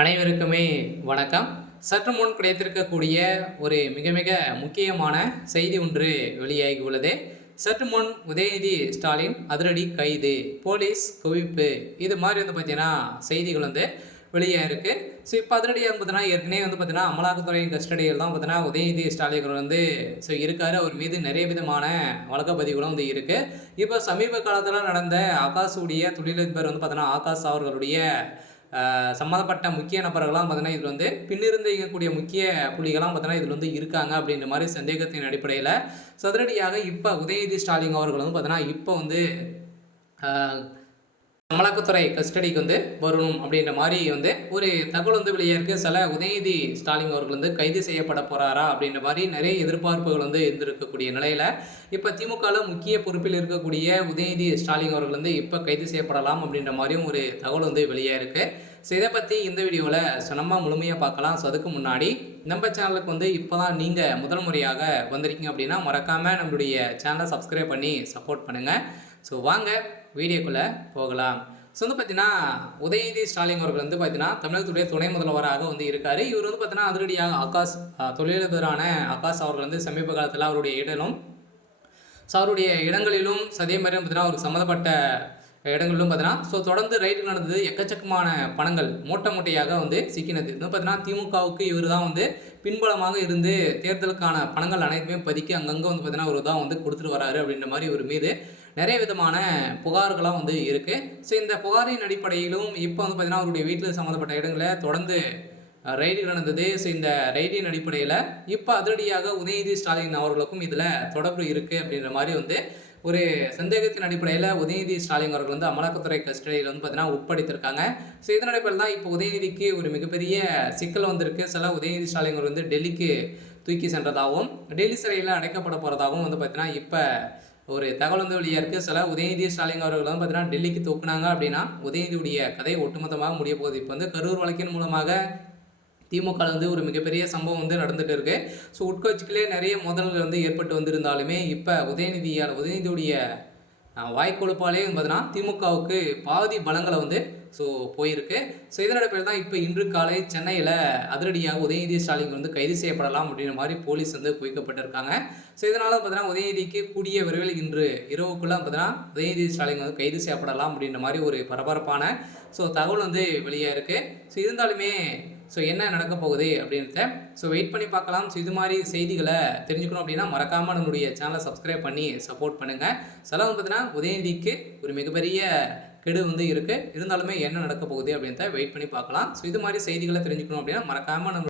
அனைவருக்குமே வணக்கம். சற்று முன் கிடைத்திருக்கக்கூடிய ஒரு மிக மிக முக்கியமான செய்தி ஒன்று வெளியாகி உள்ளது. சற்று முன் உதயநிதி ஸ்டாலின் அதிரடி கைது, போலீஸ் குவிப்பு, இது மாதிரி பார்த்தீங்கன்னா செய்திகள் வெளியாயிருக்கு. ஸோ இப்போ அதிரடியாக பார்த்தீங்கன்னா ஏற்கனவே பார்த்தீங்கன்னா அமலாக்கத்துறை கஸ்டடியில் தான் பார்த்தீங்கன்னா உதயநிதி ஸ்டாலின் இருக்காரு. அவர் மீது நிறைய விதமான வழக்கு பதிவுகளும் இருக்குது. இப்போ சமீப காலத்தில் நடந்த ஆகாஷுடைய தொழிலதிபர் பார்த்தீங்கன்னா ஆகாஷ் அவர்களுடைய சம்மந்தப்பட்ட முக்கிய நபர்கள்லாம் பார்த்தீங்கன்னா இதில் பின்னிருந்து இயங்கக்கூடிய முக்கிய புள்ளிகள்லாம் பார்த்தீங்கன்னா இதில் இருக்காங்க அப்படின்ற மாதிரி சந்தேகத்தின் அடிப்படையில் சதுரடியாக இப்போ உதயநிதி ஸ்டாலின் அவர்கள் பார்த்தீங்கன்னா இப்போ அமலாக்கத்துறை கஸ்டடிக்கு வரணும் அப்படின்ற மாதிரி ஒரு தகவல் வெளியே சில உதயநிதி ஸ்டாலின் அவர்கள் கைது செய்யப்பட போறாரா அப்படின்ற மாதிரி நிறைய எதிர்பார்ப்புகள் இருந்திருக்கக்கூடிய நிலையில இப்போ திமுகவில் முக்கிய பொறுப்பில் இருக்கக்கூடிய உதயநிதி ஸ்டாலின் அவர்கள் இப்போ கைது செய்யப்படலாம் அப்படின்ற மாதிரியும் ஒரு தகவல் வெளியே இருக்கு. ஸோ இதை பற்றி இந்த வீடியோவில் நம்ம முழுமையாக பார்க்கலாம். ஸோ அதுக்கு முன்னாடி நம்ம சேனலுக்கு இப்போ தான் நீங்கள் முதல் முறையாக வந்திருக்கீங்க அப்படின்னா மறக்காமல் நம்மளுடைய சேனலை சப்ஸ்கிரைப் பண்ணி சப்போர்ட் பண்ணுங்கள். ஸோ வாங்க வீடியோக்குள்ளே போகலாம். ஸோ பார்த்தீங்கன்னா உதயநிதி ஸ்டாலின் அவர்கள் பார்த்தீங்கன்னா தமிழகத்துடைய துணை முதல்வராக இருக்கார். இவர் பார்த்தீங்கன்னா அதிரடியாக ஆகாஷ் தொழிலதிபரான ஆகாஷ் அவர்கள் சமீப காலத்தில் அவருடைய இடலும் ஸோ அவருடைய இடங்களிலும் அதே மாதிரி பார்த்தீங்கன்னா அவருக்கு சம்மந்தப்பட்ட இடங்களிலும் பார்த்தீங்கன்னா ஸோ தொடர்ந்து ரைடு நடந்தது. எக்கச்சக்கமான பணங்கள் மூட்டை மூட்டையாக சிக்கினது. பார்த்தீங்கன்னா திமுகவுக்கு இவர் தான் பின்பலமாக இருந்து தேர்தலுக்கான பணங்கள் அனைத்துமே பதுக்கி அங்கங்கே பார்த்தீங்கன்னா ஒரு தான் கொடுத்துட்டு வராரு அப்படின்ற மாதிரி ஒரு மீது நிறைய விதமான புகார்களாக இருக்குது. ஸோ இந்த புகாரின் அடிப்படையிலும் இப்போ பார்த்தீங்கன்னா அவருடைய வீட்டில் சம்மந்தப்பட்ட இடங்களில் தொடர்ந்து ரைடு நடந்தது. ஸோ இந்த ரைடின் அடிப்படையில் இப்போ அதிரடியாக உதயநிதி ஸ்டாலின் அவர்களுக்கும் இதில் தொடர்பு இருக்குது அப்படின்ற மாதிரி ஒரு சந்தேகத்தின் அடிப்படையில் உதயநிதி ஸ்டாலின் அவர்கள் அமலாக்கத்துறை கஸ்டடியில் பார்த்தீங்கன்னா உட்படுத்திருக்காங்க. ஸோ இதன் அடிப்படையில் தான் இப்போ உதயநிதிக்கு ஒரு மிகப்பெரிய சிக்கல் வந்திருக்கு. சில உதயநிதி ஸ்டாலின் அவர்கள் டெல்லிக்கு தூக்கி சென்றதாகவும் டெல்லி சிறையில் அடைக்கப்பட போகிறதாகவும் பார்த்தீங்கன்னா இப்போ ஒரு தகவல் வெளியாக இருக்குது. சில உதயநிதி ஸ்டாலின் அவர்கள் பார்த்தீங்கன்னா டெல்லிக்கு தூக்குனாங்க அப்படின்னா உதயநிதியுடைய கதை ஒட்டுமொத்தமாக முடிய போகுது. இப்போ கரூர் வழக்கின் மூலமாக திமுக ஒரு மிகப்பெரிய சம்பவம் நடந்துட்டு இருக்கு. ஸோ உட்கட்சிகளே நிறைய மோதல்கள் ஏற்பட்டு வந்திருந்தாலுமே இப்போ உதயநிதியுடைய வாய்க்கொழுப்பாலே பார்த்தீங்கன்னா திமுகவுக்கு பாதி பலங்களை ஸோ போயிருக்கு. ஸோ இதனோட பேர் தான் இப்போ இன்று காலை சென்னையில் அதிரடியாக உதயநிதி ஸ்டாலின் கைது செய்யப்படலாம் அப்படின்ற மாதிரி போலீஸ் குவிக்கப்பட்டிருக்காங்க. ஸோ இதனால் பார்த்தீங்கன்னா உதயநிதிக்கு கூடிய விரைவில் இன்று இரவுக்குள்ளே பார்த்தீங்கன்னா உதயநிதி ஸ்டாலின் கைது செய்யப்படலாம் அப்படின்ற மாதிரி ஒரு பரபரப்பான ஸோ தகவல் வெளியே இருக்குது. ஸோ இருந்தாலுமே ஸோ என்ன நடக்க போகுது அப்படின்றத ஸோ வெயிட் பண்ணி பார்க்கலாம். ஸோ இது மாதிரி செய்திகளை தெரிஞ்சுக்கணும் அப்படின்னா மறக்காமல் நம்மளுடைய சேனலை சப்ஸ்கிரைப் பண்ணி சப்போர்ட் பண்ணுங்கள். சில பார்த்தீங்கன்னா உதயநிதிக்கு ஒரு மிகப்பெரிய கெடு இருக்குது. இருந்தாலுமே என்ன நடக்க போகுது அப்படின்றத வெயிட் பண்ணி பார்க்கலாம். ஸோ இது மாதிரி செய்திகளை தெரிஞ்சுக்கணும் அப்படின்னா மறக்காமல் நம்ம